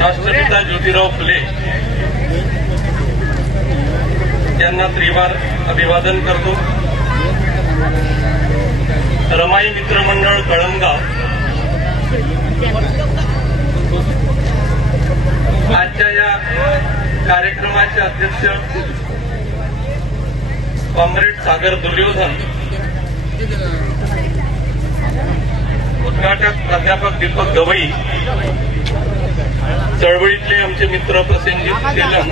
राष्ट्रपिता ज्योतिराव फुले यांना त्रिवार अभिवादन करतो. रमाई मित्रमंडळ कळमगाव आजच्या या कार्यक्रमाचे अध्यक्ष कॉम्रेड सागर दुर्योधन, उद्घाटक प्राध्यापक दीपक गवई, चळवळीतले आमचे मित्र प्रसेनजीत तेलंग,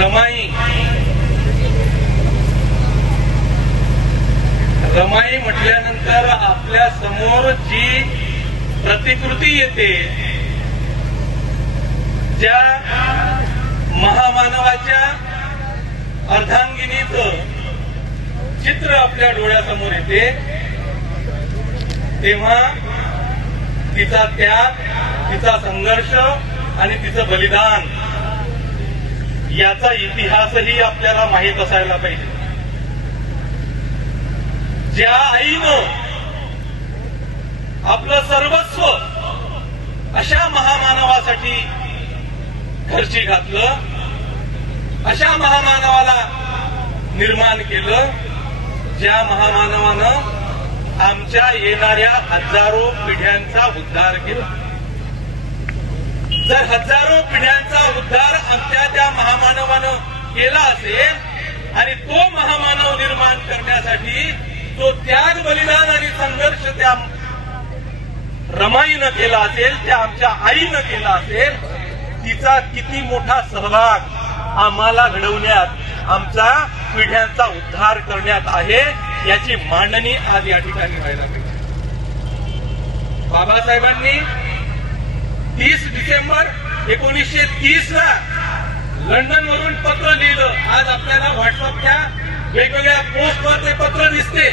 रमाई म्हटल्यानंतर आपल्या समोर जी प्रतिकृती येते, ज्या महामानवाच्या अर्धांगिनीचं चित्र आपल्या डोळ्यासमोर येते, तेव्हा तिचा त्याग, तिचा संघर्ष आणि तिचं बलिदान याचा इतिहासही आपल्याला माहीत असायला पाहिजे. ज्या आईनं आपलं सर्वस्व अशा महामानवासाठी खर्ची घातलं, अशा महामानवाला निर्माण केलं, ज्या महामानवानं आमच्या येणाऱ्या हजारो पिढ्यांचा उद्धार केला. जर हजारो पिढ्यांचा उद्धार आमच्या त्या महामानवानं केला असेल आणि तो महामानव निर्माण करण्यासाठी तो त्याग, बलिदान आणि संघर्ष त्या रमाईनं केला असेल, त्या आमच्या आईनं केला असेल, तिचा किती मोठा सहभाग आम्हाला घडवण्यात, आमचा पिढ्यांचा उद्धार करण्यात आहे याची मांडणी आज या ठिकाणी व्हायला पाहिजे. बाबासाहेबांनी 30 डिसेंबर 1930 ला लंडनवरून पत्र लिहिलं. आज आपल्याला व्हॉट्सअपच्या वेगवेगळ्या पोस्टवर ते पत्र दिसते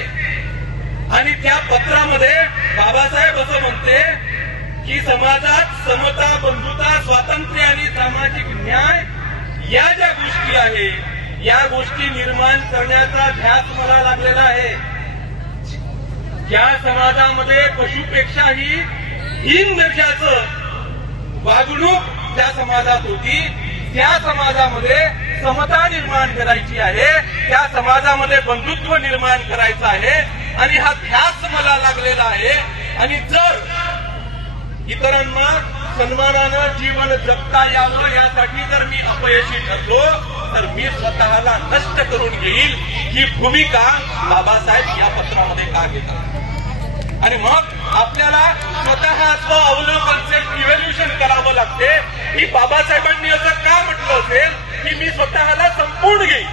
आणि त्या पत्रामध्ये बाबासाहेब असं म्हणते की समाजात समता, बंधुता, स्वातंत्र्य आणि सामाजिक न्याय या ज्या गोष्टी आहे, या गोष्टी निर्माण करण्याचा ध्यास मला लागलेला आहे. ज्या समाजामध्ये पशुपेक्षाही हीन दर्जाचं वागणूक त्या समाजात होती, त्या समाजामध्ये समता निर्माण करायची आहे, त्या समाजामध्ये बंधुत्व निर्माण करायचं आहे आणि हा ध्यास मला लागलेला आहे. आणि जर इतरांना सन्मानानं जीवन जगता यावं यासाठी जर मी अपयशी ठरलो तर मी स्वतःला नष्ट करून घेईल, ही भूमिका बाबासाहेब या पत्रामध्ये का घेतात. आणि मग आपल्याला स्वतःचं अवलोकन, इव्हॅल्युएशन करावं लागते की बाबासाहेबांनी असं का म्हटलं असेल की मी स्वतःला संपूर्ण घेईन,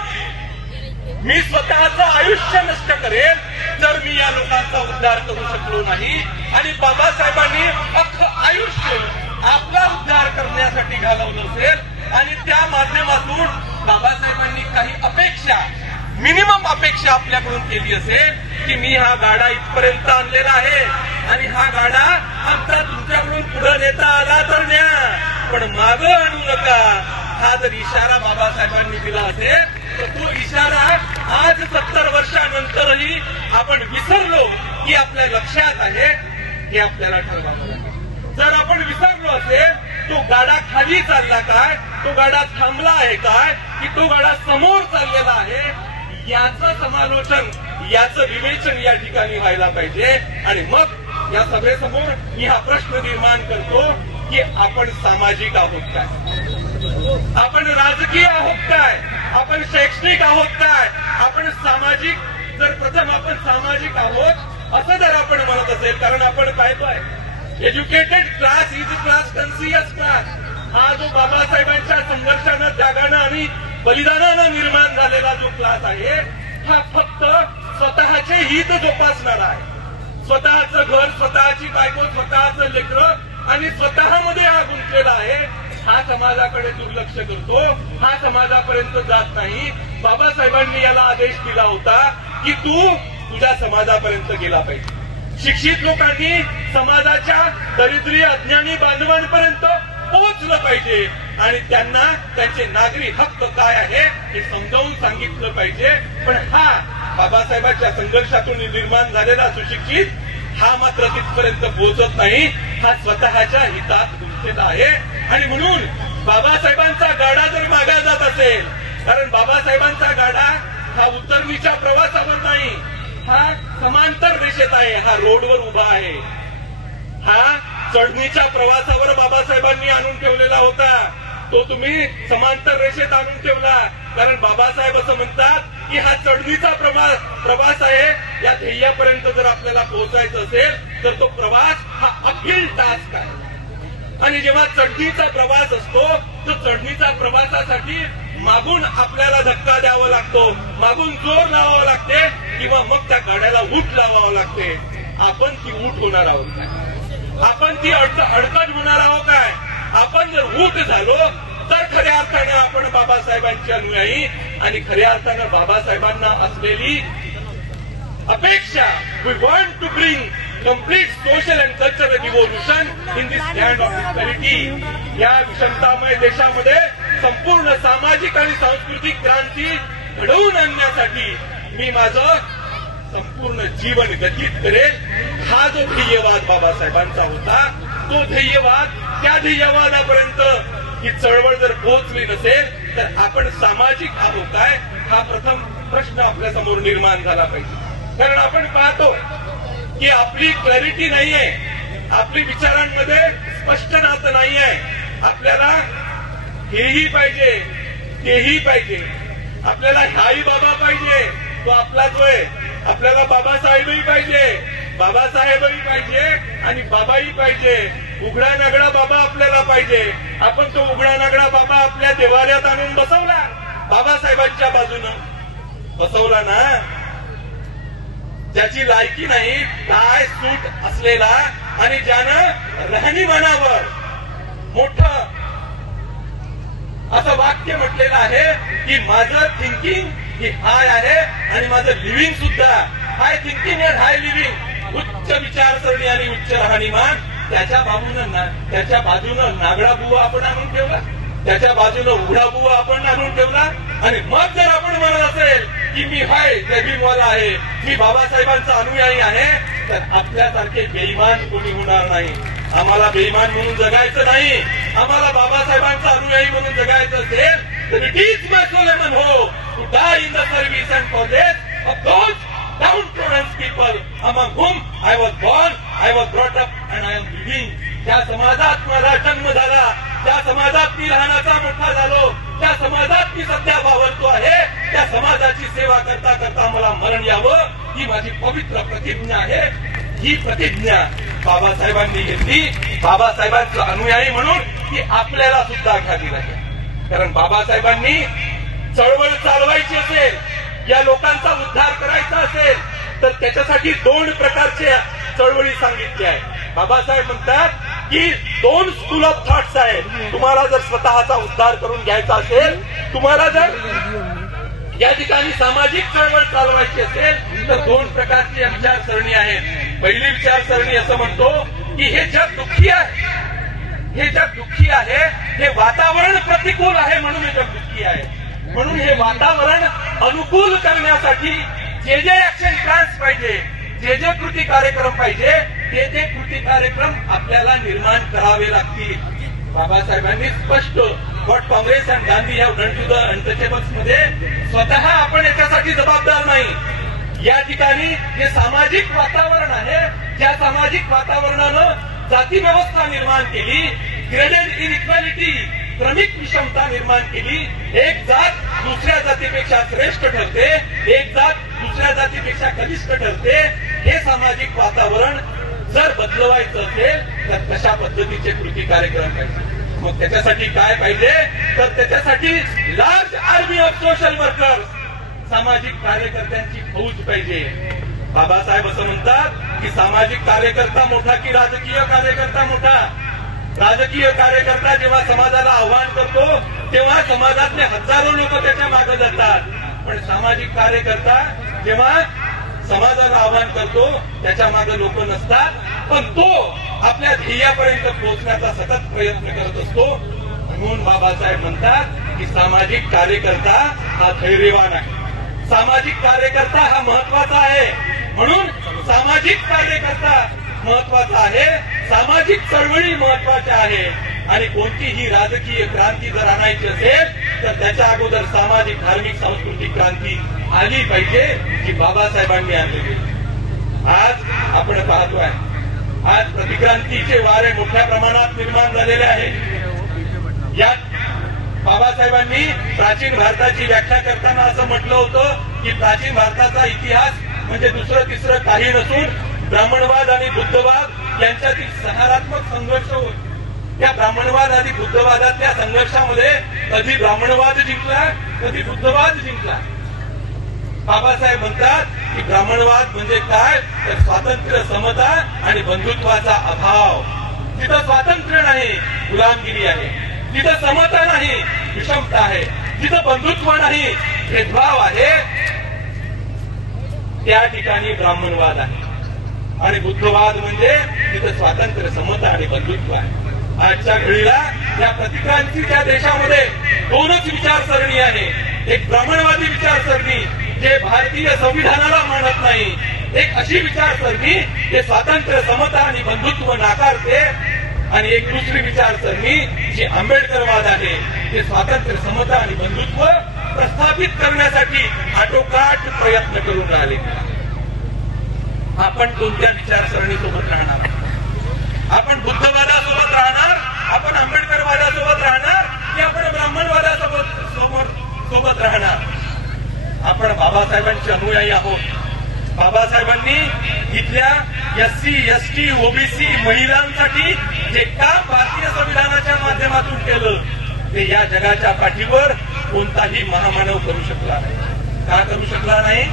मी स्वतःचं आयुष्य नष्ट करेल जर मी या लोकांचा उद्धार करू शकलो नाही. आणि बाबासाहेबांनी अख्खं आयुष्य आपला उद्धार करण्यासाठी घालवलं असेल आणि त्या माध्यमातून बाबासाहेबांनी काही अपेक्षा, मिनिमम अपेक्षा आपल्याकडून केली असेल की मी हा गाडा इथपर्यंत आणलेला आहे आणि हा गाडा आमचा तुमच्याकडून पुढे नेता आला तर न्या, पण मागं आणू नका. हा जर इशारा बाबासाहेबांनी दिला असेल तर तो इशारा आज 70 वर्षानंतरही आपण विसरलो की आपल्या लक्षात आहे, हे आपल्याला ठरवावं लागेल. जर आपण विसरलो असेल तो गाडा खाली चालला काय, तो गाडा थांबला आहे काय, की तो गाडा समोर चाललेला आहे, याचं समालोचन, याचं विवेचन या ठिकाणी व्हायला पाहिजे. आणि मग या सभेसमोर मी हा प्रश्न निर्माण करतो की आपण सामाजिक आहोत काय, आपण राजकीय आहोत काय, आपण शैक्षणिक आहोत काय, आपण सामाजिक, जर प्रथम आपण सामाजिक आहोत असं जर आपण म्हणत असेल, कारण आपण पाहतोय educated class is class conscious class. हा जो बाबासाहेबांच्या संघर्षानं, त्यागानं आणि बलिदानानं निर्माण झालेला जो क्लास आहे, हा फक्त स्वतःचे हित जोपासणारा आहे. स्वतःचं घर, स्वतःची बायको, स्वतःचं लेकरं आणि स्वतःमध्ये हा गुंतलेला आहे. हा समाजाकडे दुर्लक्ष करतो, हा समाजापर्यंत जात नाही. बाबासाहेबांनी याला आदेश दिला होता की तू तुझ्या समाजापर्यंत गेला पाहिजे. शिक्षित लोकांनी समाजाच्या दरिद्री, अज्ञानी बांधवांपर्यंत पोहोचलं पाहिजे आणि त्यांना त्यांचे नागरी हक्क काय आहे हे समजावून सांगितलं पाहिजे. पण हा बाबासाहेबांच्या संघर्षातून निर्माण झालेला सुशिक्षित हा मात्र तिथपर्यंत पोहोचत नाही. हा स्वतःच्या हितात गुंतलेला आहे. आणि म्हणून बाबासाहेबांचा गाडा जर मागा जात असेल, कारण बाबासाहेबांचा गाडा हा उतरणीच्या प्रवासावर नाही, हा समांतर रेषेत आहे, हा रोडवर उभा आहे. हा चढणीच्या प्रवासावर बाबासाहेबांनी आणून ठेवलेला होता, तो तुम्ही समांतर रेषेत आणून ठेवला. कारण बाबासाहेब असं म्हणतात की हा चढणीचा प्रवास आहे. या ध्येयापर्यंत जर आपल्याला पोहोचायचं असेल तर तो प्रवास हा अपहिल टास्क आहे. आणि जेव्हा चढणीचा प्रवास असतो तो चढणीचा प्रवासासाठी मागून आपल्याला धक्का द्यावा लागतो, मागून जोर लावावा लागते, किंवा मग त्या गाड्याला ऊट लावावं लागते. आपण ती ऊट होणार आहोत काय? आपण ती अडकट होणार आहोत काय? आपण जर ऊट झालो तर खऱ्या अर्थानं आपण बाबासाहेबांची अनुयायी आणि खऱ्या अर्थानं बाबासाहेबांना असलेली अपेक्षा, we want to bring complete social and cultural revolution in this land of disparity. या विषमतामय देशामध्ये संपूर्ण सामाजिक आणि सांस्कृतिक क्रांती घडवून आणण्यासाठी मी माझं संपूर्ण जीवन व्यतीत करेल. हा जो ध्येयवाद बाबासाहेबांचा होता, तो ध्येयवाद, त्या ध्येयवादापर्यंत ही चळवळ जर पोहोचली नसेल तर आपण सामाजिक आहोत काय, हा प्रथम प्रश्न आपल्या समोर निर्माण झाला पाहिजे. कारण आपण पाहतो की आपली क्लॅरिटी नाहीये, आपली विचारांमध्ये स्पष्ट नातं नाहीये. आपल्याला हेही पाहिजे, तेही पाहिजे. आपल्याला हाही बाबा पाहिजे, तो आपलाच होय. आपल्याला बाबासाहेबही पाहिजे, बाबासाहेबही पाहिजे आणि बाबाही पाहिजे. उघडा नागडा बाबा आपल्याला पाहिजे. आपण तो उघडा नागडा बाबा आपल्या देवालयात आणून बसवला, बाबासाहेबांच्या बाजूनं बसवला ना. ज्याची लायकी नाही, काय सूट असलेला आणि ज्यानं राहणीमानावर मोठं असं वाक्य म्हटलेलं आहे की माझं थिंकिंग ही हाय आहे आणि माझं लिव्हिंग सुद्धा हाय थिंकिंग अँड हाय लिव्हिंग. उच्च विचारसरणी आणि उच्च राहणीमान, त्याच्या बाजूनं नागडा बुवा आपण आणून ठेवला, त्याच्या बाजूनं उघडा बुवा आपण आणून ठेवला. आणि मग जर आपण म्हणत असेल की मी हाय जयभीमवाला आहे, मी बाबासाहेबांचा अनुयायी आहे, तर आपल्यासारखे बेईमान कोणी होणार नाही. आम्हाला बेईमान म्हणून जगायचं नाही. आम्हाला बाबासाहेबांचा अनुयायी म्हणून जगायचं असेल तर it is my solemn vow to die in the service and causes of those downtrodden people among whom I was born, I was brought up and I am living. त्या समाजात माझा जन्म झाला, त्या समाजात मी लहानाचा मोठा झालो, त्या समाजात मी सध्या वावरतो आहे. त्या समाजाची सेवा करता करता मला मरण यावं, ही माझी पवित्र प्रतिज्ञा आहे. ही प्रतिज्ञा बाबासाहेबांनी घेतली. बाबासाहेबांचं अनुयायी म्हणून ती आपल्याला सुद्धा घ्यावी लागेल. कारण बाबासाहेबांनी चळवळ चालवायची असेल, या लोकांचा उद्धार करायचा असेल तर त्याच्यासाठी 2 प्रकारच्या चळवळी सांगितल्या आहेत. बाबासाहेब म्हणतात की 2 स्कूल ऑफ थॉट्स आहेत. तुम्हाला जर स्वतःचा उद्धार करून घ्यायचा असेल, तुम्हाला जर या ठिकाणी सामाजिक चळवळ चालवायची असेल तर 2 प्रकारची विचारसरणी आहेत. पहिली विचारसरणी असं म्हणतो की हे जग दुःखी आहे, हे जग दुःखी आहे, हे वातावरण प्रतिकूल आहे म्हणून हे जग दुःखी आहे. म्हणून हे वातावरण अनुकूल करण्यासाठी जे जे ऍक्शन प्लॅन्स पाहिजे, जे जे कृती कार्यक्रम पाहिजे, ते ते कृती कार्यक्रम आपल्याला निर्माण करावे लागतील. बाबासाहेबांनी स्पष्ट what Congress and Gandhi have done to the untouchables मध्ये स्वतः आपण याच्यासाठी जबाबदार नाही. या ठिकाणी जे सामाजिक वातावरण आहे, ज्या सामाजिक वातावरणानं जाती व्यवस्था निर्माण केली, ग्रेडेड इनइक्वॅलिटी, क्रमिक विषमता निर्माण केली, एक जात दुसऱ्या जातीपेक्षा श्रेष्ठ ठरते, एक जात दुसऱ्या जातीपेक्षा कनिष्ठ ठरते. हे सामाजिक वातावरण जर बदलवायचं असेल तर कशा पद्धतीचे कृती कार्यक्रम पाहिजे. मग त्याच्यासाठी काय पाहिजे तर त्याच्यासाठी large army of social workers, सामाजिक कार्यकर्त्यांची फौज पाहिजे. बाबासाहेब असं म्हणतात की सामाजिक कार्यकर्ता मोठा की राजकीय कार्यकर्ता मोठा. राजकीय कार्यकर्ता जेव्हा समाजाला आव्हान करतो तेव्हा समाजातले हजारो लोक त्याच्या मागे जातात. पण सामाजिक कार्यकर्ता जेव्हा समाजाला आव्हान करतो त्याच्या मागे लोक नसतात, पण तो आपल्या ध्येयापर्यंत पोहोचण्याचा सतत प्रयत्न करत असतो. म्हणून बाबासाहेब म्हणतात की सामाजिक कार्यकर्ता हा धैर्यवान आहे, सामाजिक कार्यकर्ता हा महत्वाचा आहे. म्हणून सामाजिक कार्यकर्ता महत्वाचा आहे, सामाजिक चळवळी महत्वाच्या आहे आणि कोणतीही राजकीय क्रांती जर आणायची असेल तर त्याच्या अगोदर सामाजिक, धार्मिक, सांस्कृतिक क्रांती आली पाहिजे जी बाबासाहेबांनी आणलेली. आज आपण पाहतोय, आज प्रतिक्रांतीचे वारे मोठ्या प्रमाणात निर्माण झालेले आहे. यात बाबासाहेबांनी प्राचीन भारताची व्याख्या करताना असं म्हटलं होतं की प्राचीन भारताचा इतिहास म्हणजे दुसरं तिसरं काही नसून ब्राह्मणवाद आणि बुद्धवाद यांच्यातील सकारात्मक संघर्ष होय. त्या ब्राह्मणवाद आणि बुद्धवादातल्या संघर्षामध्ये कधी ब्राह्मणवाद जिंकला, कधी बुद्धवाद जिंकला. बाबासाहेब म्हणतात की ब्राह्मणवाद म्हणजे काय, तर स्वातंत्र्य, समता आणि बंधुत्वाचा अभाव. तिथं स्वातंत्र्य नाही, गुलामगिरी आहे. जिथं समता नाही, विषमता आहे. जिथं बंधुत्व नाही, भेदभाव आहे, त्या ठिकाणी ब्राह्मणवाद आहे. आणि बुद्धवाद म्हणजे तिथं स्वातंत्र्य, समता आणि बंधुत्व आहे. आजच्या घडीला या प्रतिक्रांतीच्या देशामध्ये दोनच विचारसरणी आहे. एक ब्राह्मणवादी विचारसरणी जे भारतीय संविधानाला मानत नाही, एक अशी विचारसरणी जे स्वातंत्र्य, समता आणि बंधुत्व नाकारते, आणि एक दुसरी विचारसरणी जी आंबेडकरवाद आहे, ते स्वातंत्र्य, समता आणि बंधुत्व प्रस्थापित करण्यासाठी आटोकाट प्रयत्न करून राहिले. आपण कोणत्या विचारसरणीसोबत राहणार? आपण बुद्धवादासोबत राहणार, आपण आंबेडकरवादासोबत राहणार, की आपण ब्राह्मणवादासोबत राहणार? आपण बाबासाहेबांचे अनुयायी आहोत. बाबासाहेबांनी इथल्या एससी, एसटी, ओबीसी महिलांसाठी जे काम भारतीय संविधानाच्या माध्यमातून केलं ते या जगाच्या पाठीवर कोणताही महामानव करू शकला नाही. का करू शकला नाही?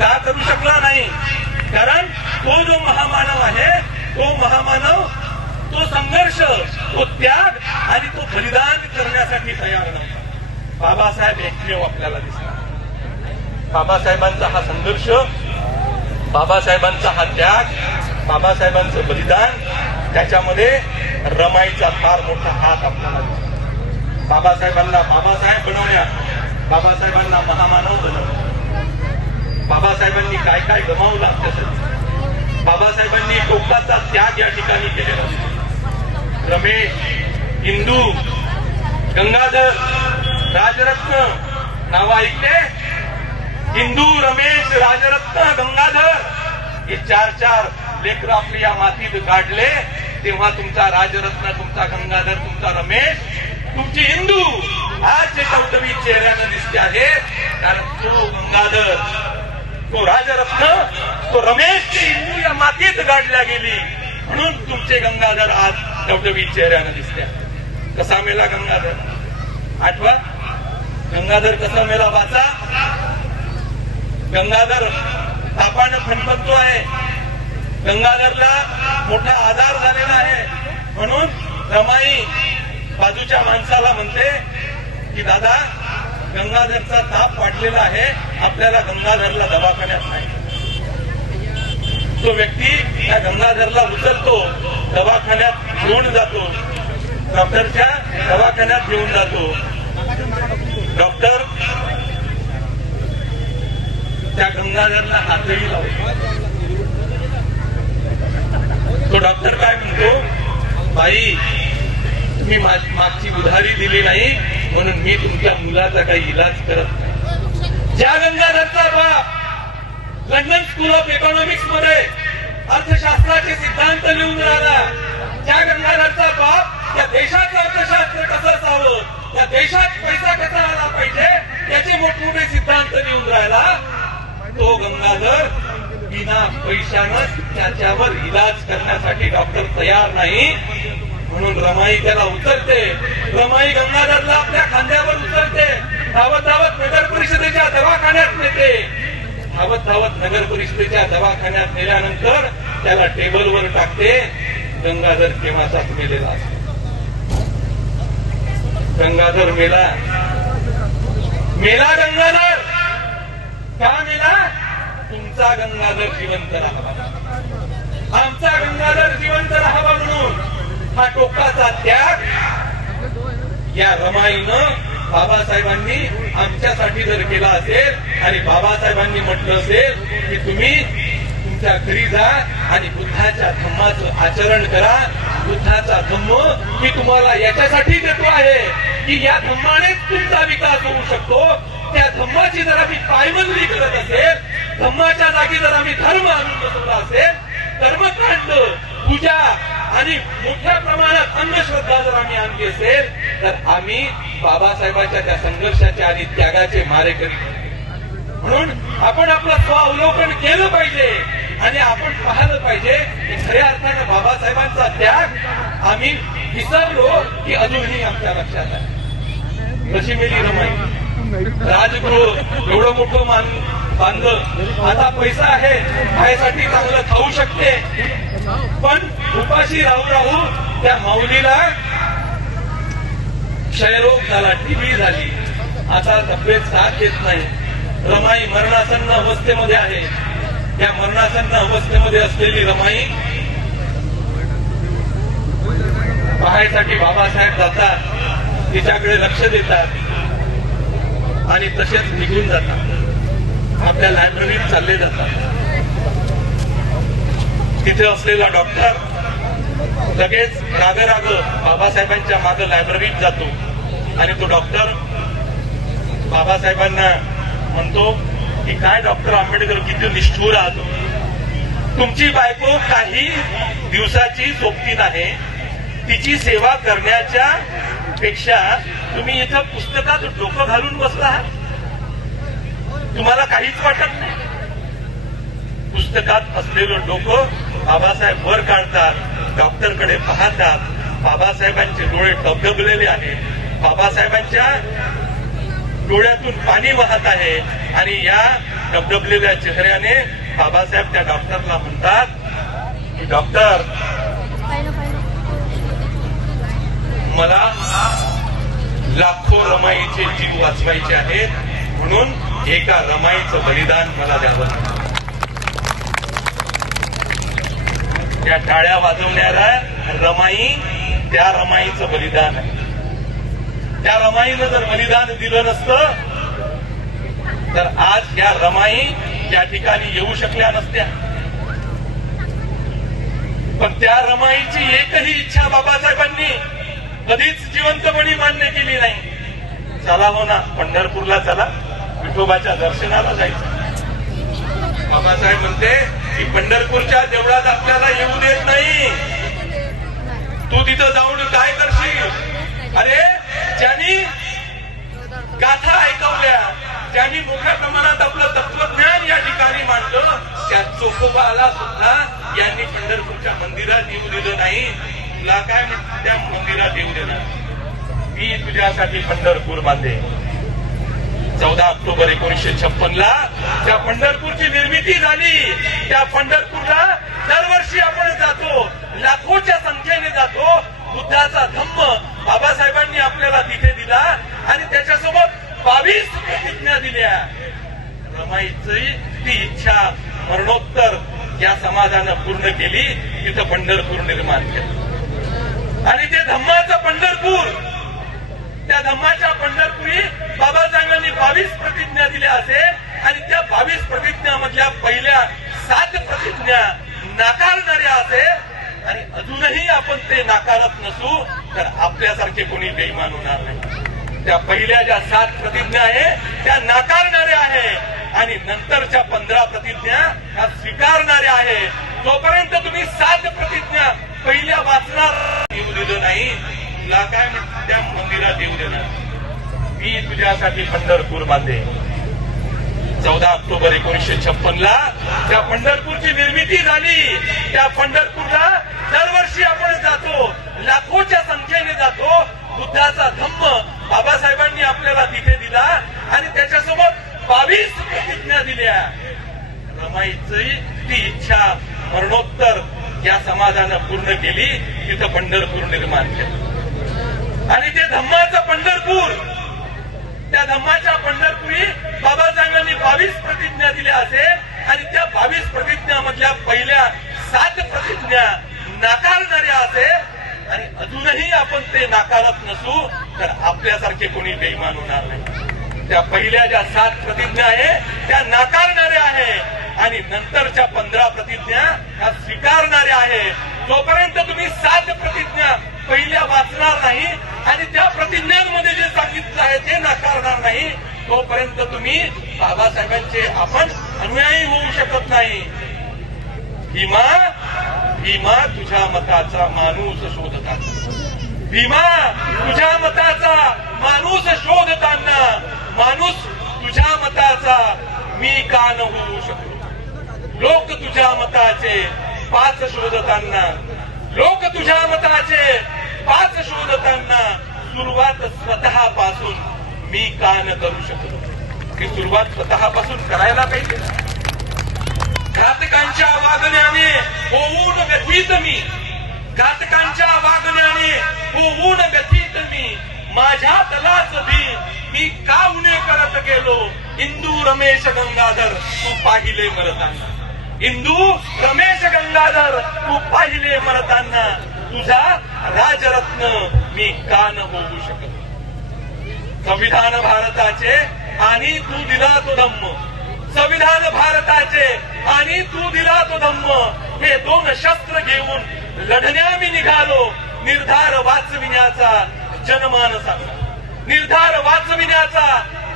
का करू शकला नाही? कारण तो जो महामानव आहे, तो महामानव, तो संघर्ष, तो त्याग आणि तो बलिदान करण्यासाठी तयार नव्हता. बाबासाहेब एकमेव आपल्याला दिसला. बाबासाहेबांचा हा संघर्ष, बाबासाहेबांचा हा त्याग, बाबासाहेबांचं बलिदान, त्याच्यामध्ये रमाईचा फार मोठा हात आपल्याला दिसतो. बाबासाहेबांना बाबासाहेब बनवण्यात, बाबासाहेबांना महामानव बनवण्यात बाबासाहेबांनी काय काय गमावलं आपल्यासाठी. बाबासाहेबांनी टोकाचा त्याग या ठिकाणी केलेला. रमेश, हिंदू, गंगाधर, राजरत्न नाव ऐकले? हिंदू, रमेश, राजरत्न, गंगाधर हे चार लेकर आपली या मातीत गाडले, तेव्हा तुमचा राजरत्न, तुमचा गंगाधर, तुमचा रमेश, तुमची हिंदू आज जे टवटवीत चेहऱ्यानं दिसते आहे, कारण तो गंगाधर, तो राजरत्न, तो रमेश, ती हिंदू या मातीत गाडल्या गेली, म्हणून तुमचे गंगाधर आज टवटवीत चेहऱ्यानं दिसते. कसा मेला गंगाधर? आठवा, गंगाधर कसा मेला वाचा. गंगाधर तापानं फणफणतो आहे, गंगाधरला मोठा आजार झालेला आहे, म्हणून रमाई बाजूच्या माणसाला म्हणते की दादा, गंगाधरचा ताप वाढलेला आहे, आपल्याला गंगाधरला दवाखान्यात नाही. तो व्यक्ती त्या गंगाधरला उचलतो, दवाखान्यात घेऊन जातो, डॉक्टरच्या दवाखान्यात घेऊन जातो. डॉक्टर त्या गंगाधरला हातही लावतो. तो डॉक्टर काय म्हणतो, बाई तुम्ही मागची उधारी दिली नाही म्हणून मी तुमच्या मुलाचा काही इलाज करत नाही. ज्या गंगाधरचा बाप लंडन स्कूल ऑफ इकॉनॉमिक्स मध्ये अर्थशास्त्राचे सिद्धांत लिहून राहिला, ज्या गंगाधरचा बाप या देशाचं अर्थशास्त्र कसं असावं, या देशात पैसा कसा आला पाहिजे याचे मोठमोठे सिद्धांत लिहून राहिला, तो गंगाधर बिना पैशानं त्याच्यावर इलाज करण्यासाठी डॉक्टर तयार नाही, म्हणून रमाई त्याला उचलते. रमाई गंगाधरला आपल्या खांद्यावर उचलते, धावत धावत नगर परिषदेच्या दवाखान्यात नेते. धावत धावत नगर परिषदेच्या दवाखान्यात नेल्यानंतर त्याला टेबलवर टाकते. गंगाधर केव्हाचाच मेलेला असतो. गंगाधर मेला. मेला गंगाधर. का मेला? तुमचा गंगाधर जिवंत राहावा, आमचा गंगाधर जिवंत राहावा म्हणून हा टोकाचा त्याग या रमाईनं बाबासाहेबांनी आमच्यासाठी जर केला असेल आणि बाबासाहेबांनी म्हटलं असेल की तुम्ही तुमच्या घरी जा आणि बुद्धाच्या धम्माचं आचरण करा. बुद्धाचा धम्म मी तुम्हाला याच्यासाठी देतो आहे की या धम्मानेच तुमचा विकास होऊ शकतो. त्या धम्माची जर आम्ही पायमल्ली करत असेल, धम्माच्या जागी जर आम्ही धर्म आणून बसवला असेल, कर्मकांड, पूजा आणि मोठ्या प्रमाणात अंधश्रद्धा जर आम्ही आणली असेल तर आम्ही बाबासाहेबांच्या त्या संघर्षाचे आणि त्यागाचे मारेकरी. म्हणून आपण आपलं स्वावलोकन केलं पाहिजे आणि आपण पाहिलं पाहिजे की खऱ्या अर्थानं बाबासाहेबांचा त्याग आम्ही विसरलो की अजूनही आमच्या लक्षात आहे. कशी मेली रमाई, राजगृह एवढं मोठं बांधलं, आता पैसा आहे, खायसाठी चांगलं खाऊ शकते, पण उपाशी राहू राहू त्या माऊलीला क्षयरोग झाला, टीबी झाली, आता तब्येत साथ देत नाही. रमाई मरणासन्न अवस्थेमध्ये आहे. त्या मरणासन्न अवस्थेमध्ये असलेली रमाई पाहायसाठी बाबासाहेब जातात, तिच्याकडे लक्ष देतात आणि तसेच निघून जातात. आपल्या लायब्ररीत चालले जातात. तिथे असलेला डॉक्टर लगेच राग बाबासाहेबांच्या मागे लायब्ररीत जातो आणि तो डॉक्टर बाबासाहेबांना म्हणतो की काय डॉक्टर आंबेडकर किती निष्ठुर आहात. तुमची बायको काही दिवसाची सोबती नाही, तिची सेवा करण्याच्या पेक्षा तुम्ही इथं पुस्तकात डोकं घालून बसला आहात. तुम्हाला काहीच वाटत नाही. पुस्तकात असलेलं डोकं बाबासाहेब वर काढतात, डॉक्टरकडे पाहतात. बाबासाहेबांचे डोळे डबडबलेले आहेत, बाबासाहेबांच्या डोळ्यातून पाणी वाहत आहे आणि या डबडबलेल्या चेहऱ्याने बाबासाहेब त्या डॉक्टरला म्हणतात की डॉक्टर, मला लाखो रमाईचे जीव वाचवायचे आहेत, म्हणून एका रमाईचं बलिदान मला द्यावं. त्या टाळ्या वाजवणाऱ्या रमाई त्या रमाईचं बलिदान आहे. त्या रमाईनं जर बलिदान दिलं नसतं तर आज या रमाई या ठिकाणी येऊ शकल्या नसत्या. पण त्या रमाईची एकही इच्छा बाबासाहेबांनी कधीच जिवंतपणी मान्य केली नाही. चला हो ना, पंढरपूरला चला, विठोबाच्या दर्शनाला जायचं. बाबासाहेब म्हणते की पंढरपूरच्या देवळात आपल्याला येऊ देत नाही, तू तिथं जाऊन काय करशील. अरे ज्यांनी गाथा ऐकवल्या, ज्यांनी मोठ्या प्रमाणात आपलं तत्वज्ञान या ठिकाणी मांडलं, त्या चोखोबाला सुद्धा यांनी पंढरपूरच्या मंदिरात येऊ दिलं नाही. तुला काय म्हणतात त्या मंदिरात येऊ देणार. मी तुझ्यासाठी पंढरपूर बांधे. 14 ऑक्टोबर 1956 त्या पंढरपूरची निर्मिती झाली. त्या पंढरपूरला दरवर्षी आपण जातो, लाखोच्या संख्येने जातो. बुद्धाचा धम्म बाबासाहेबांनी आपल्याला तिथे दिला आणि त्याच्यासोबत 22 प्रतिज्ञा दिल्या. रमाईची ती इच्छा मरणोत्तर या समाजानं पूर्ण केली. तिथं पंढरपूर निर्माण केलं आणि ते धम्माचं पंढरपूर, त्या धम्माच्या पंढरपुरी बाबासाहेबांनी 22 प्रतिज्ञा दिल्या असेल आणि त्या 22 प्रतिज्ञामधल्या पहिल्या 7 प्रतिज्ञा नाकारणाऱ्या असेल आणि अजूनही आपण ते नाकारत नसू तर आपल्यासारखे कोणी बेईमान होणार नाही. त्या पहिल्या ज्या 7 प्रतिज्ञा आहे त्या नाकारणाऱ्या आहे आणि नंतरच्या 15 प्रतिज्ञा ह्या स्वीकारणाऱ्या आहे. जोपर्यंत तुम्ही 7 प्रतिज्ञा पहिल्या वाचणार येऊ दिलं नाही, तुला काय म्हणतात त्या मंदिरात येऊ देणार. मी तुझ्यासाठी पंढरपूर बांधे. 14 ऑक्टोबर 1956 त्या पंढरपूरची निर्मिती झाली. त्या पंढरपूरला दरवर्षी आपण जातो, लाखोच्या संख्येने जातो. बुद्धाचा धम्म बाबासाहेबांनी आपल्याला तिथे दिला आणि त्याच्यासोबत 22 प्रतिज्ञा दिल्या. रमाईची ती इच्छा मरणोत्तर या समाजानं पूर्ण केली. तिथं पंढरपूर निर्माण केलं आणि ते धम्माचं पंढरपूर, त्या धम्माच्या पंढरपुरी बाबासाहेबांनी 22 प्रतिज्ञा दिल्या असेल आणि त्या 22 प्रतिज्ञामधल्या पहिल्या 7 प्रतिज्ञा नाकारणाऱ्या असेल आणि अजूनही आपण ते नाकारत नसू तर आपल्यासारखे कोणी बेईमान होणार नाही. त्या पहिल्या ज्या 7 प्रतिज्ञा आहे त्या नाकारणाऱ्या आहे आणि नंतरच्या 15 प्रतिज्ञा ह्या स्वीकारणाऱ्या आहे. जोपर्यंत तुम्ही 7 प्रतिज्ञा पहिल्या वाचणार नाही आणि त्या प्रतिज्ञांमध्ये जे सांगितलं आहे ते नाकारणार नाही, तोपर्यंत तुम्ही बाबासाहेबांचे आपण अनुयायी होऊ शकत नाही. भीमा भीमा तुझ्या मताचा माणूस शोधताना, भीमा तुझ्या मताचा माणूस शोधताना, माणूस तुझ्या मताचा मी का न होऊ शकतो. लोक तुझ्या मताचे 5 शोधताना, लोक तुझ्या मताचे 5 शोधताना सुरुवात स्वतःपासून मी का न करू शकतो. ही सुरुवात स्वतःपासून करायला पाहिजे. घातकांच्या वागण्याने होऊन व्यथित मी, घातकांच्या वागण्याने होऊन व्यथित मी, माझ्यातलाच भीम मी का उणे करत गेलो. इंदू रमेश गंगाधर तू पाहिले मरताना, इंदू रमेश गंगाधर तू पाहिले मरताना, तुझा राजरत्न मी का न होऊ शकत. संविधान भारताचे आणि तू दिला तो धम्म, संविधान भारताचे आणि तू दिला तो धम्म, हे 2 शस्त्र घेऊन लढण्या मी निघालो. निर्धार वाचविण्याचा जनमानसांना, निर्धार वाचविण्याचा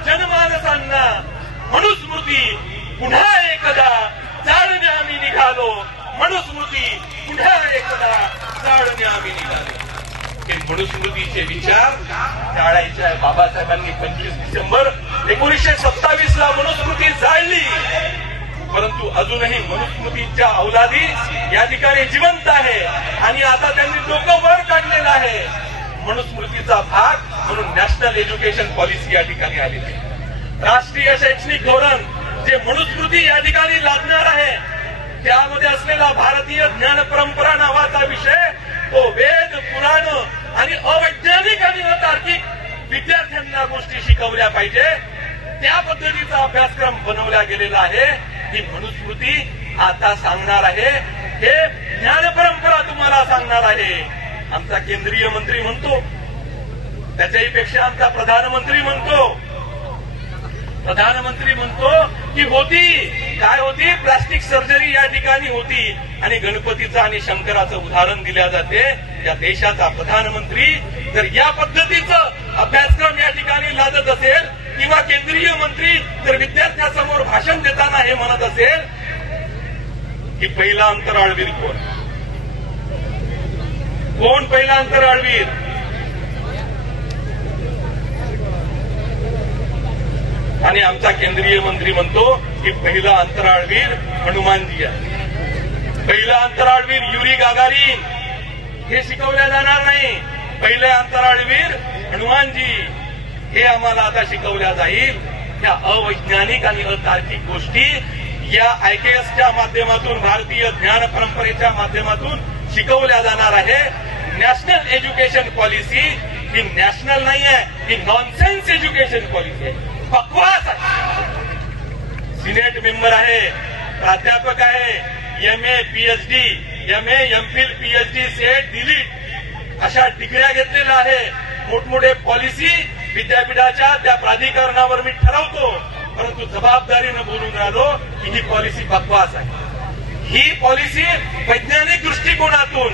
जनमानसांना, मनुस्मृती पुन्हा एकदा जाळण्या मी निघालो. मनुस्मृती पुन्हा एकदा जाळण्या मी निघालो. हे मनुस्मृतीचे विचार टाळायचे आहे. बाबासाहेबांनी 25 डिसेंबर 1927 ला मनुस्मृती जाळली, परंतु अजूनही मनुस्मृतीच्या अवलादी या ठिकाणी जिवंत आहे आणि आता त्यांनी डोकं वर काढलेलं आहे. मनुस्मृतीचा भाग म्हणून नॅशनल एज्युकेशन पॉलिसी या ठिकाणी आलेली आहे. राष्ट्रीय शैक्षणिक धोरण जे मनुस्मृती या ठिकाणी लादणार आहे, त्यामध्ये असलेला भारतीय ज्ञान परंपरा नावाचा विषय, तो वेद पुराण आणि अवैज्ञानिक आणि अतार्किक विद्यार्थ्यांना गोष्टी शिकवल्या पाहिजे, त्या पद्धतीचा अभ्यासक्रम बनवला गेलेला आहे. ही मनुस्मृती आता सांगणार आहे, हे ज्ञान परंपरा तुम्हाला सांगणार आहे. आमचा केंद्रीय मंत्री म्हणतो, त्याच्याही पेक्षा आमचा प्रधानमंत्री म्हणतो, प्रधानमंत्री म्हणतो की होती काय होती, प्लास्टिक सर्जरी या ठिकाणी होती आणि गणपतीचं आणि शंकराचं उदाहरण दिल्या जाते. या देशाचा प्रधानमंत्री जर या पद्धतीचं अभ्यासक्रम या ठिकाणी लादत असेल किंवा केंद्रीय मंत्री जर विद्यार्थ्यांसमोर भाषण देताना हे म्हणत असेल की पहिला अंतराळवीर कोण, कोण पहिला अंतराळवीर, आणि आमचा केंद्रीय मंत्री म्हणतो की पहिला अंतराळवीर हनुमानजी आहे, पहिला अंतराळवीर युरी गागारीन, हे शिकवल्या जाणार नाही. पहिले अंतराळवीर हनुमानजी हे आम्हाला आता शिकवल्या जाईल. या अवैज्ञानिक आणि अतार्किक गोष्टी या आयकेएसच्या माध्यमातून, भारतीय ज्ञान परंपरेच्या माध्यमातून शिकवल्या जाणार आहे. नॅशनल एज्युकेशन पॉलिसी ही नॅशनल नाही आहे, ही नॉनसेन्स एज्युकेशन पॉलिसी आहे, बकवास आहे. सिनेट मेंबर आहे, प्राध्यापक आहे, MA PhD, MA MPhil PhD set delete अशा डिग्र्या घेतलेल्या आहे. मोठमोठे पॉलिसी विद्यापीठाच्या त्या प्राधिकरणावर मी ठरवतो, परंतु जबाबदारीनं बोलून राहिलो की ही पॉलिसी बकवास आहे. ही पॉलिसी वैज्ञानिक दृष्टिकोनातून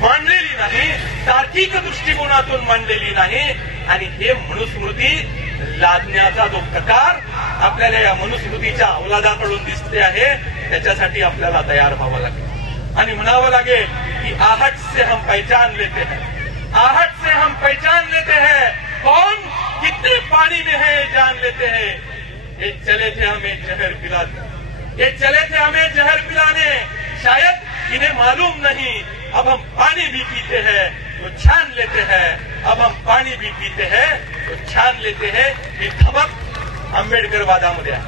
मांडलेली नाही, तार्किक दृष्टिकोनातून मांडलेली नाही. आणि हे मनुस्मृती लादण्याचा जो प्रकार आपल्याला या मनुस्मृतीच्या अवलादाकडून दिसते आहे, त्याच्यासाठी आपल्याला तयार व्हावं लागेल आणि म्हणावं लागेल की आहट से हम पहचान लेते हैं, आहट से हम पहचान लेते हैं, कौन कितने पानी में है जान लेते हैं. ये चले थे हमें जहर पिलाने, ये चले थे हमें जहर पिलाने, शायद इन्हें मालूम नहीं, अब हम पानी भी पीते हैं तो छान लेते हैं, अब हम पाणी भी पीते हैं तो छान लेते हैं. ही धमक आंबेडकरवादामध्ये आहे,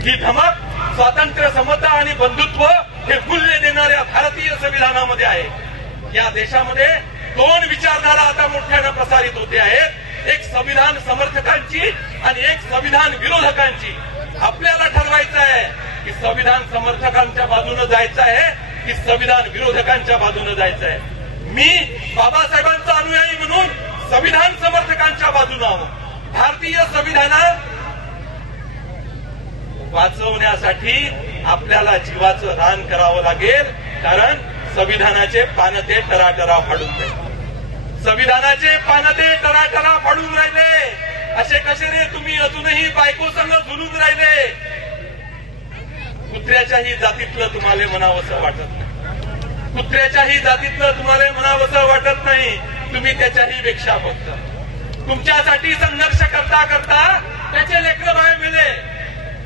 ही धमक स्वातंत्र्य, समता आणि बंधुत्व हे मूल्य देणाऱ्या भारतीय संविधानामध्ये आहे. या देशामध्ये 2 विचारधारा आता मोठ्यानं प्रसारित होते आहेत, एक संविधान समर्थकांची आणि एक संविधान विरोधकांची. आपल्याला ठरवायचं आहे की संविधान समर्थकांच्या बाजूने जायचं आहे की संविधान विरोधकांच्या बाजूने जायचं आहे. मी बाबासाहेबांचा अनुयायी म्हणून संविधान समर्थकांच्या बाजूने आहोत. भारतीय संविधानात वाचवण्यासाठी आपल्याला जीवाचं रान करावं लागेल. कारण संविधानाचे पान ते टराटरा फाडून राहिले, संविधानाचे पान ते टराटरा फाडून राहिले. असे कसे रे तुम्ही अजूनही बायको संग झुलून राहिले? कुत्र्याच्याही जातीतलं तुम्हाला म्हणावंसं वाटत नाही, कुत्र्याच्याही जातीतलं तुम्हाला म्हणावंसं वाटत नाही. तुम्ही त्याच्याही पेक्षा बघता. तुमच्यासाठी संघर्ष करता करता त्याचे लेकरं माय मेले,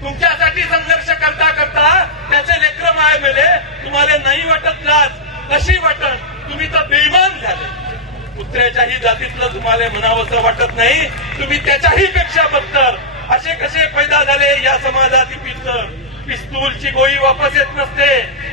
तुमच्यासाठी संघर्ष करता करता त्याचे लेकरं माय मेले. तुम्हाला नाही वाटत लाज? कशी वाटत? तुम्ही तर बेईमान झाले. कुत्र्याच्याही जातीतलं तुम्हाला म्हणावंसं वाटत नाही, तुम्ही त्याच्याही पेक्षा बदतर. असे कसे पैदा झाले या समाजातील पितर? पिस्तूलची गोळी वापस येत नसते,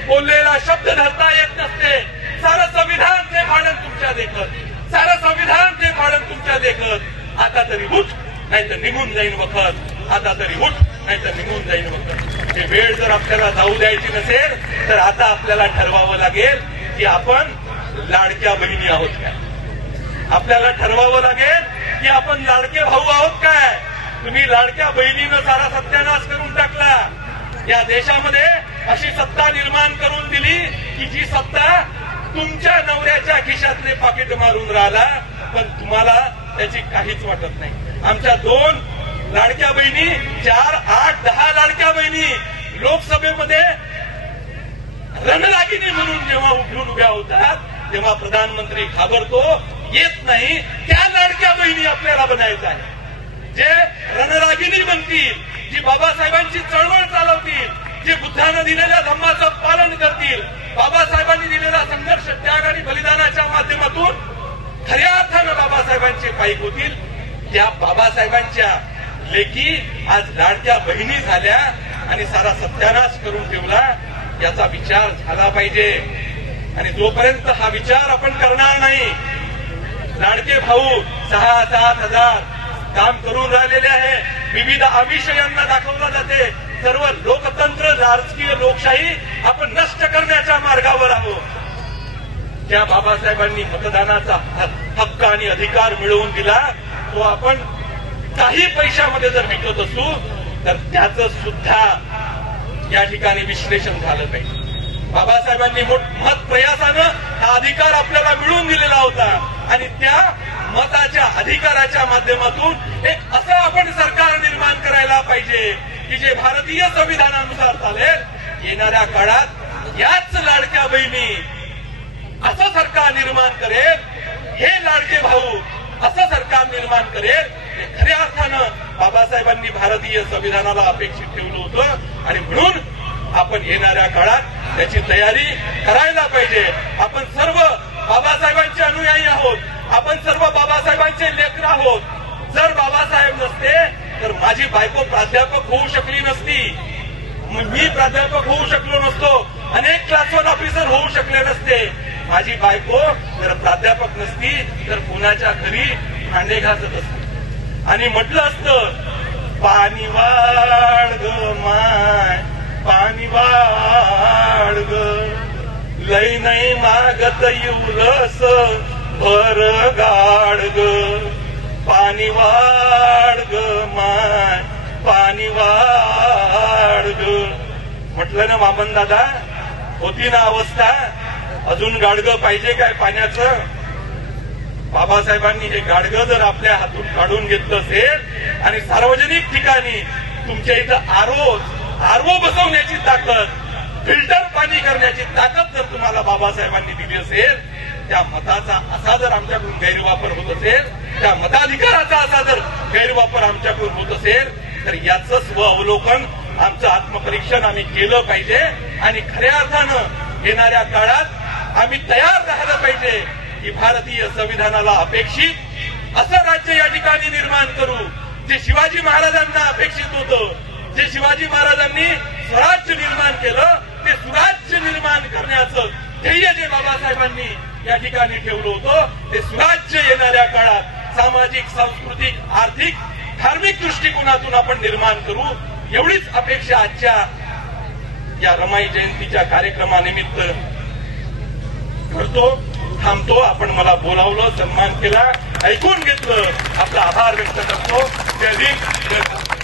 बोललेला शब्द धरता येत नसते. सारं संविधान ते फाडन तुमच्या देखत, सारं संविधान ते फाडन तुमच्या देखत. आता तरी उठ, नाही तर निघून जाईन वखत. आता तरी उठ, नाही तर निघून जाईन वखत. हे वेळ जर आपल्याला जाऊ द्यायची नसेल तर आता आपल्याला ठरवावं लागेल की आपण लाडक्या बहिणी आहोत काय. आपल्याला ठरवावं लागेल की आपण लाडके भाऊ आहोत काय. तुम्ही लाडक्या बहिणीनं सारा सत्यानाश करून टाकला. या देशामध्ये अशी सत्ता निर्माण करून दिली की जी सत्ता तुमच्या नवऱ्याच्या खिशातले पाकिट मारून राहिला, पण तुम्हाला त्याची काहीच वाटत नाही. आमच्या 2 लाडक्या बहिणी, 4, 8, 10 लाडक्या बहिणी लोकसभेमध्ये रणरागिणी म्हणून जेव्हा उठून उभ्या होतात तेव्हा प्रधानमंत्री घाबरतो, येत नाही. त्या लाडक्या बहिणी आपल्याला बनायचं आहे जे रणरागिणी बनतील, जी बाबासाहेबांची चळवळ चालवतील, जे बुद्धानं दिलेल्या धम्माचं पालन करतील, बाबासाहेबांनी दिलेला संघर्ष, त्याग आणि बलिदानाच्या माध्यमातून खऱ्या अर्थानं बाबासाहेबांचे पाईक होतील. त्या बाबासाहेबांच्या लेकी आज लाडक्या बहिणी झाल्या आणि सारा सत्यानाश करून ठेवला. याचा विचार झाला पाहिजे. आणि जोपर्यंत हा विचार आपण करणार नाही, लाडके भाऊ 6-7 हजार काम करून राहिलेले आहे. विविध आमिष यांना दाखवलं जाते. सर्व लोकतंत्र, राजकीय लोकशाही आपण नष्ट करण्याच्या मार्गावर आहोत. ज्या बाबासाहेबांनी मतदानाचा हक्क आणि अधिकार मिळवून दिला तो आपण काही पैशामध्ये जर विकत असू तर त्याचं सुद्धा या ठिकाणी विश्लेषण झालं पाहिजे. बाबासाहेबांनी महत् प्रयासानं हा अधिकार आपल्याला मिळवून दिलेला होता आणि त्या मताच्या अधिकाराच्या माध्यमातून एक असं आपण सरकार निर्माण करायला पाहिजे की जे भारतीय संविधानानुसार चालेल. येणाऱ्या काळात याच लाडक्या बहिणी असं सरकार निर्माण करेल, हे लाडके भाऊ असं सरकार निर्माण करेल. खऱ्या अर्थानं बाबासाहेबांनी भारतीय संविधानाला अपेक्षित ठेवलं होतं आणि म्हणून आपण येणाऱ्या काळात त्याची तयारी करायला पाहिजे. आपण सर्व बाबासाहेबांचे अनुयायी आहोत, आपण सर्व बाबासाहेबांचे लेकर आहोत. जर बाबासाहेब नसते तर माझी बायको प्राध्यापक होऊ शकली नसती, मी प्राध्यापक होऊ शकलो नसतो, अनेक क्लास 1 ऑफिसर होऊ शकले नसते. माझी बायको जर प्राध्यापक नसती तर कुणाच्या घरी भांडे घासत असते आणि म्हटलं असतं पाणी वाढ ग माय, पाणी वाढ ग, लई नाही मागत येऊलस भर गाड ग, पाणी वाढ ग माय, पाणी वाढ ग. म्हटलं ना वामन दादा, होती ना अवस्था. अजून गाडगं पाहिजे काय पाण्याचं? बाबासाहेबांनी हे गाडगं जर आपल्या हातून काढून घेतलं असेल आणि सार्वजनिक ठिकाणी तुमच्या इथं आरओ बसवण्याची ताकद, फिल्टर पाणी करण्याची ताकद जर तुम्हाला बाबासाहेबांनी दिली असेल, त्या मताचा असा जर आमच्याकडून गैरवापर होत असेल, त्या मताधिकाराचा असा जर गैरवापर आमच्याकडून होत असेल तर याचं स्वअवलोकन, आमचं आत्मपरीक्षण आम्ही केलं पाहिजे. आणि खऱ्या अर्थानं येणाऱ्या काळात आम्ही तयार राहिलं पाहिजे की भारतीय संविधानाला अपेक्षित असं राज्य या ठिकाणी निर्माण करू जे शिवाजी महाराजांना अपेक्षित होतं. जे शिवाजी महाराजांनी स्वराज्य निर्माण केलं ते सुराज्य निर्माण करण्याचं ध्येय जे बाबासाहेबांनी या ठिकाणी ठेवलं होतं ते सुराज्य येणाऱ्या काळात सामाजिक, सांस्कृतिक, आर्थिक, धार्मिक दृष्टिकोनातून आपण निर्माण करू. एवढीच अपेक्षा आजच्या या रमाई जयंतीच्या कार्यक्रमानिमित्त करतो. थांबतो. आपण मला बोलावलं, सन्मान केला, ऐकून घेतलं, आपला आभार व्यक्त करतो. जय हिंद, जय भारत.